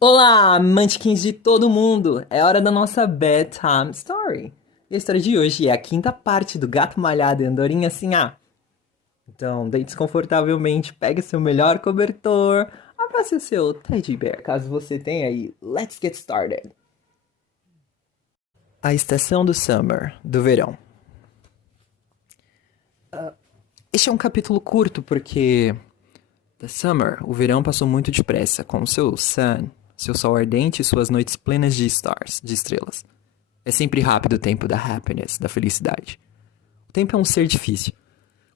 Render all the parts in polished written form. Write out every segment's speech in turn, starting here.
Olá, mantikins de todo mundo! É hora da nossa bedtime story. E a história de hoje é a quinta parte do Gato Malhado e Andorinha Sinhá. Então, deite confortavelmente, pegue seu melhor cobertor, abrace o seu teddy bear, caso você tenha aí. Let's get started! A estação do summer, do verão. Este é um capítulo curto porque The Summer, o verão passou muito depressa, com seu sun, seu sol ardente e suas noites plenas de stars, de estrelas. É sempre rápido o tempo da happiness, da felicidade. O tempo é um ser difícil.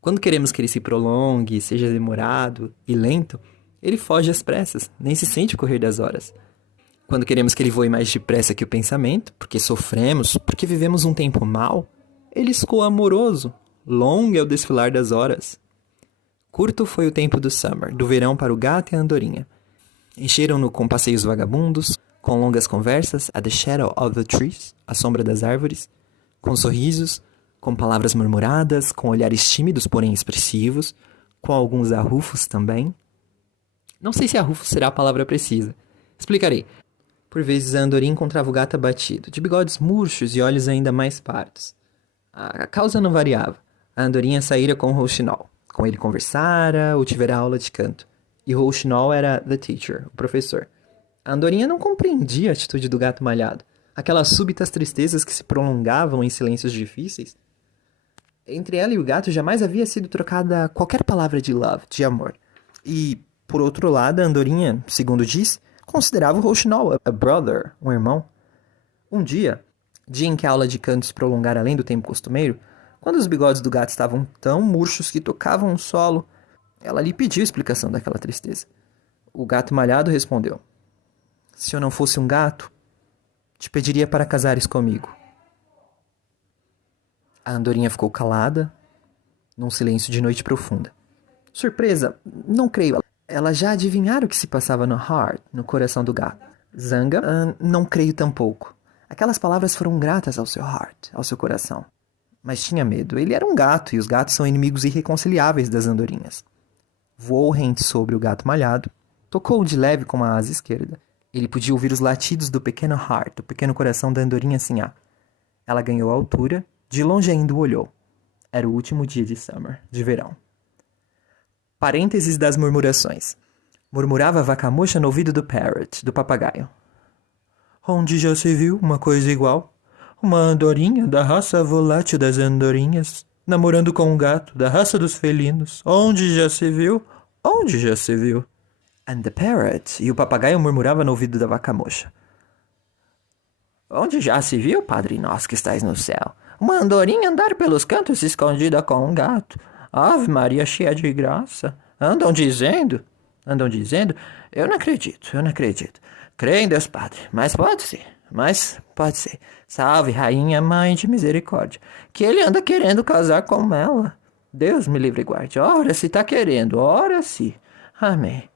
Quando queremos que ele se prolongue, seja demorado e lento, ele foge às pressas, nem se sente o correr das horas. Quando queremos que ele voe mais depressa que o pensamento, porque sofremos, porque vivemos um tempo mau, ele escoa amoroso, longo é o desfilar das horas. Curto foi o tempo do summer, do verão para o gato e a andorinha. Encheram-no com passeios vagabundos, com longas conversas, at the shadow of the trees, à sombra das árvores, com sorrisos, com palavras murmuradas, com olhares tímidos, porém expressivos, com alguns arrufos também. Não sei se arrufo será a palavra precisa. Explicarei. Por vezes a andorinha encontrava o gato abatido, de bigodes murchos e olhos ainda mais pardos. A causa não variava. A andorinha saíra com o rouxinol. Com ele conversara ou tivera aula de canto. E rouxinol era the teacher, o professor. A andorinha não compreendia a atitude do gato malhado. Aquelas súbitas tristezas que se prolongavam em silêncios difíceis. Entre ela e o gato jamais havia sido trocada qualquer palavra de love, de amor. E, por outro lado, a andorinha, segundo diz, considerava o rouxinol a brother, um irmão. Um dia em que a aula de canto se prolongara além do tempo costumeiro, quando os bigodes do gato estavam tão murchos que tocavam o solo, ela lhe pediu explicação daquela tristeza. O gato malhado respondeu: Se eu não fosse um gato, te pediria para casares comigo. A andorinha ficou calada, num silêncio de noite profunda. Surpresa, não creio. Ela já adivinhara o que se passava no heart, no coração do gato. Zanga, não creio tampouco. Aquelas palavras foram gratas ao seu heart, ao seu coração. Mas tinha medo. Ele era um gato e os gatos são inimigos irreconciliáveis das andorinhas. Voou rente sobre o gato malhado, tocou-o de leve com a asa esquerda. Ele podia ouvir os latidos do pequeno heart, do pequeno coração da andorinha sinhá. Ela ganhou altura, de longe ainda o olhou. Era o último dia de summer, de verão. Parênteses das murmurações. Murmurava a vaca mocha no ouvido do parrot, do papagaio. Onde já se viu uma coisa igual? Uma andorinha da raça volátil das andorinhas, namorando com um gato da raça dos felinos. Onde já se viu? Onde já se viu? And the parrot, e o papagaio murmurava no ouvido da vaca mocha. Onde já se viu, Padre nosso que estais no céu? Uma andorinha andar pelos cantos escondida com um gato. Ave Maria cheia de graça. Andam dizendo, eu não acredito. Creio em Deus Padre, mas pode ser. Salve, rainha, mãe de misericórdia, que ele anda querendo casar com ela. Deus me livre e guarde. Ora se tá querendo, ora se. Amém.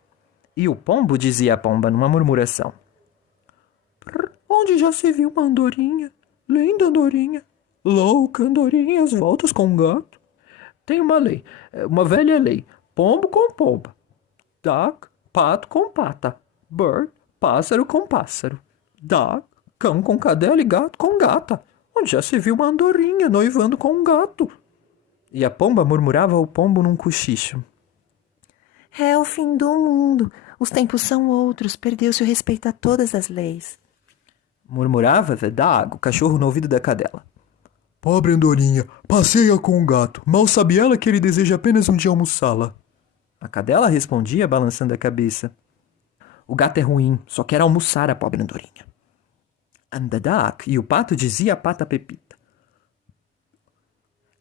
E o pombo dizia a pomba numa murmuração. Onde já se viu uma andorinha? Linda andorinha. Louca andorinha, às voltas com um gato. Tem uma lei, uma velha lei. Pombo com pomba. Duck, pato com pata. Bird, pássaro com pássaro. Dog, cão com cadela e gato com gata. Onde já se viu uma andorinha noivando com um gato? E a pomba murmurava ao pombo num cochicho. É o fim do mundo. Os tempos são outros. Perdeu-se o respeito a todas as leis. Murmurava the dog, o cachorro no ouvido da cadela. Pobre andorinha, passeia com um gato. Mal sabe ela que ele deseja apenas um dia almoçá-la. A cadela respondia, balançando a cabeça. O gato é ruim, só quer almoçar a pobre andorinha. And the duck, e o pato dizia a pata Pepita.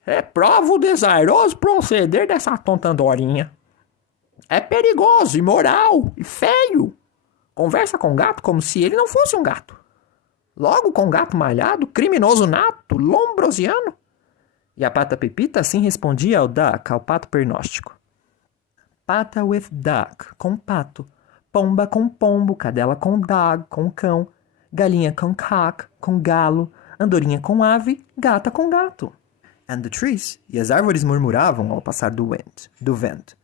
É prova o desairoso proceder dessa tonta andorinha. É perigoso, imoral e feio. Conversa com o gato como se ele não fosse um gato. Logo com gato malhado, criminoso nato, lombrosiano. E a pata Pepita assim respondia ao duck, ao pato pernóstico. Pata with duck, com pato. Pomba com pombo, cadela com dog, com cão. Galinha com cock, com galo. Andorinha com ave, gata com gato. And the trees, e as árvores murmuravam ao passar do vento.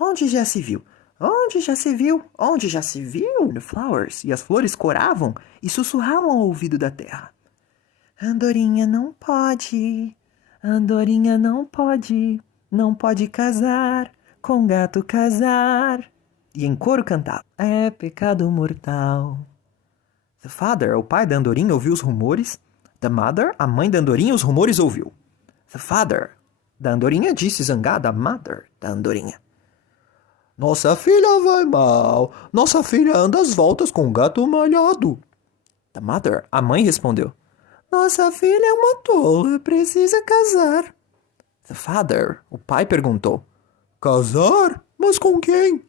Onde já se viu? Onde já se viu? Onde já se viu? The flowers. E as flores coravam e sussurravam ao ouvido da terra. Andorinha não pode, Andorinha não pode casar, com gato casar. E em coro cantava, é pecado mortal. The father, o pai da Andorinha, ouviu os rumores. The mother, a mãe da Andorinha, os rumores ouviu. The father, da Andorinha, disse zangada a mother da Andorinha. Nossa filha vai mal, nossa filha anda às voltas com um gato malhado. The mother, a mãe, respondeu. Nossa filha é uma tola, precisa casar. The father, o pai, perguntou. Casar? Mas com quem?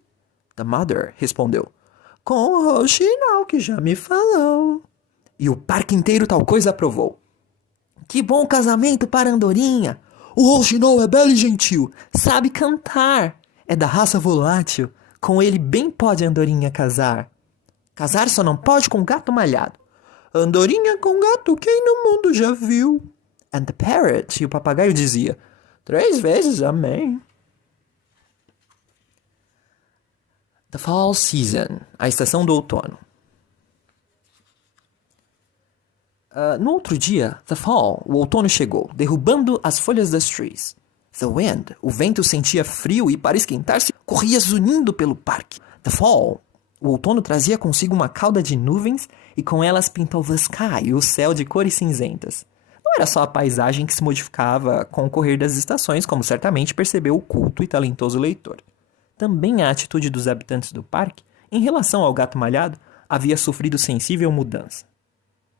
The mother respondeu. Com o Rochinol, que já me falou. E o parque inteiro tal coisa aprovou. Que bom casamento para Andorinha. O Rochinol é belo e gentil, sabe cantar. É da raça volátil, com ele bem pode Andorinha casar. Casar só não pode com gato malhado. Andorinha com gato, quem no mundo já viu? And the parrot, e o papagaio dizia, 3 vezes amém. The fall season, a estação do outono. No outro dia, the fall, o outono chegou, derrubando as folhas das trees. The wind, o vento sentia frio e para esquentar-se, corria zunindo pelo parque. The fall, o outono trazia consigo uma cauda de nuvens e com elas pintou the sky, o céu de cores cinzentas. Não era só a paisagem que se modificava com o correr das estações, como certamente percebeu o culto e talentoso leitor. Também a atitude dos habitantes do parque, em relação ao gato malhado, havia sofrido sensível mudança.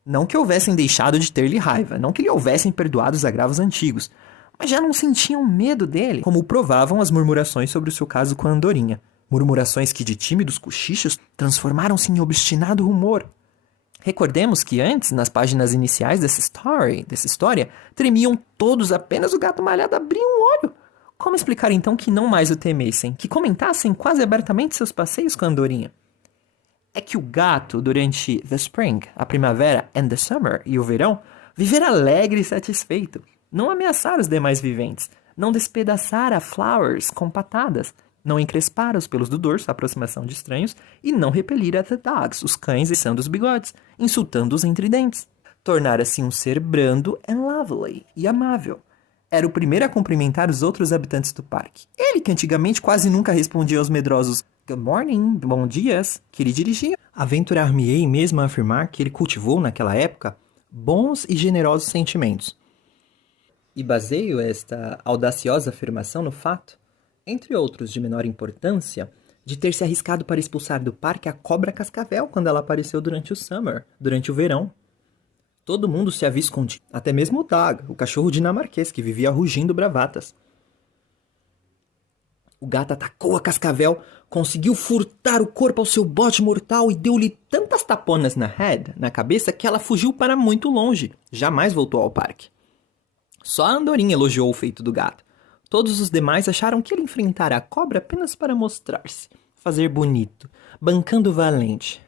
Não que houvessem deixado de ter-lhe raiva, não que lhe houvessem perdoado os agravos antigos, mas já não sentiam medo dele, como provavam as murmurações sobre o seu caso com a Andorinha. Murmurações que de tímidos cochichos transformaram-se em obstinado rumor. Recordemos que antes, nas páginas iniciais dessa história, tremiam todos, apenas o gato malhado abria um olho. Como explicar então que não mais o temessem, que comentassem quase abertamente seus passeios com a Andorinha? É que o gato, durante the spring, a primavera, and the summer, e o verão, viver alegre e satisfeito, não ameaçar os demais viventes, não despedaçar a flowers com patadas, não encrespar os pelos do dorso, a aproximação de estranhos, e não repelir a the dogs, os cães içando os bigodes, insultando-os entre dentes. Tornar assim um ser brando and lovely, e amável. Era o primeiro a cumprimentar os outros habitantes do parque. Ele que antigamente quase nunca respondia aos medrosos good morning, bom dias, que ele dirigia. Aventurar-me-ei mesmo a afirmar que ele cultivou, naquela época, bons e generosos sentimentos. E baseio esta audaciosa afirmação no fato, entre outros de menor importância, de ter se arriscado para expulsar do parque a cobra cascavel quando ela apareceu durante o verão. Todo mundo se havia escondido, até mesmo o Doug, o cachorro dinamarquês que vivia rugindo bravatas. O gato atacou a cascavel, conseguiu furtar o corpo ao seu bote mortal e deu-lhe tantas taponas na cabeça, que ela fugiu para muito longe, jamais voltou ao parque. Só a Andorinha elogiou o feito do gato. Todos os demais acharam que ele enfrentara a cobra apenas para mostrar-se, fazer bonito, bancando valente.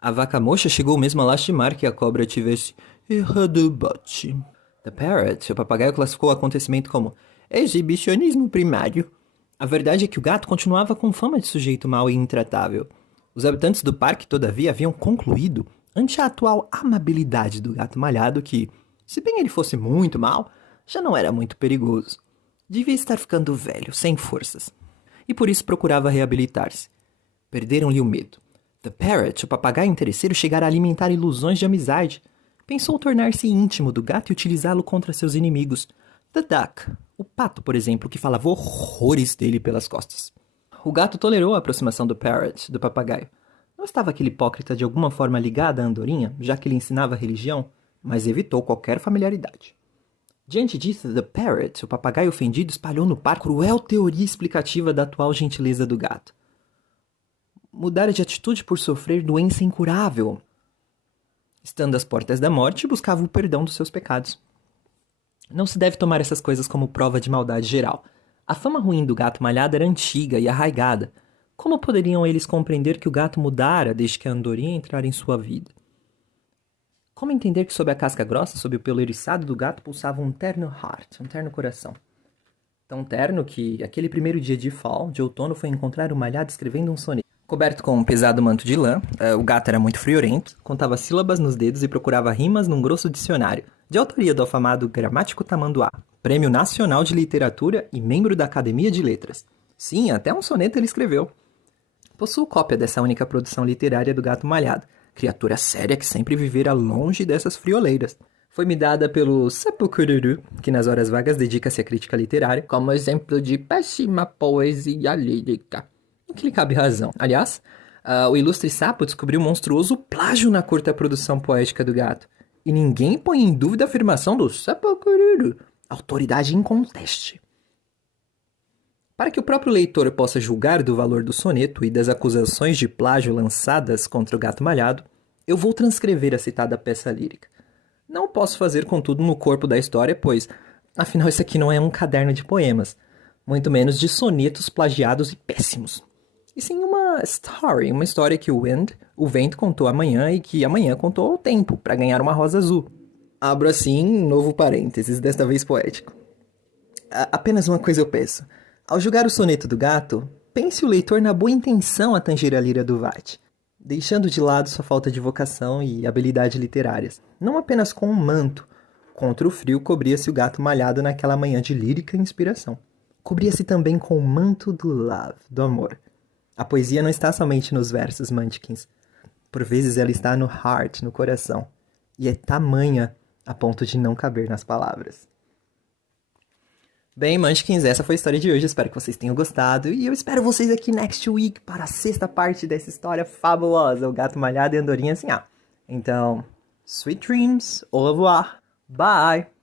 A vaca mocha chegou mesmo a lastimar que a cobra tivesse errado o bote. The parrot, o papagaio, classificou o acontecimento como exibicionismo primário. A verdade é que o gato continuava com fama de sujeito mau e intratável. Os habitantes do parque, todavia, haviam concluído, ante a atual amabilidade do gato malhado, que, se bem ele fosse muito mau, já não era muito perigoso. Devia estar ficando velho, sem forças. E por isso procurava reabilitar-se. Perderam-lhe o medo. The parrot, o papagaio interesseiro, chegara a alimentar ilusões de amizade. Pensou tornar-se íntimo do gato e utilizá-lo contra seus inimigos. The duck, o pato, por exemplo, que falava horrores dele pelas costas. O gato tolerou a aproximação do parrot, do papagaio. Não estava aquele hipócrita de alguma forma ligado à Andorinha, já que lhe ensinava a religião, mas evitou qualquer familiaridade. Diante disso, The parrot, o papagaio ofendido, espalhou no parque cruel teoria explicativa da atual gentileza do gato. Mudara de atitude por sofrer doença incurável. Estando às portas da morte, buscava o perdão dos seus pecados. Não se deve tomar essas coisas como prova de maldade geral. A fama ruim do gato malhado era antiga e arraigada. Como poderiam eles compreender que o gato mudara desde que a Andorinha entrara em sua vida? Como entender que sob a casca grossa, sob o pelo eriçado do gato, pulsava um terno heart, um terno coração? Tão terno que aquele primeiro dia de fall, de outono, foi encontrar o malhado escrevendo um soneto. Coberto com um pesado manto de lã, o gato era muito friorento, contava sílabas nos dedos e procurava rimas num grosso dicionário, de autoria do afamado Gramático Tamanduá, Prêmio Nacional de Literatura e membro da Academia de Letras. Sim, até um soneto ele escreveu. Possuo cópia dessa única produção literária do gato malhado, criatura séria que sempre vivera longe dessas frioleiras. Foi-me dada pelo Sepulcururu, que nas horas vagas dedica-se à crítica literária, como exemplo de péssima poesia lírica. Em que lhe cabe razão. Aliás, o ilustre sapo descobriu um monstruoso plágio na curta produção poética do gato. E ninguém põe em dúvida a afirmação do Sepulcururu, autoridade inconteste. Para que o próprio leitor possa julgar do valor do soneto e das acusações de plágio lançadas contra o gato malhado, eu vou transcrever a citada peça lírica. Não posso fazer, contudo, no corpo da história, pois, afinal, isso aqui não é um caderno de poemas, muito menos de sonetos plagiados e péssimos. E sim uma história que o vento contou amanhã e que amanhã contou ao tempo, para ganhar uma rosa azul. Abro assim, novo parênteses, desta vez poético. Apenas uma coisa eu peço. Ao julgar o soneto do gato, pense o leitor na boa intenção a tanger a lira do Vate, deixando de lado sua falta de vocação e habilidade literárias. Não apenas com um manto, contra o frio cobria-se o gato malhado naquela manhã de lírica inspiração. Cobria-se também com o manto do love, do amor. A poesia não está somente nos versos, Munchkins. Por vezes ela está no heart, no coração. E é tamanha a ponto de não caber nas palavras. Bem, Munchkins, essa foi a história de hoje. Espero que vocês tenham gostado. E eu espero vocês aqui next week para a sexta parte dessa história fabulosa. O gato malhado e a andorinha assim, Então, sweet dreams, au revoir, bye!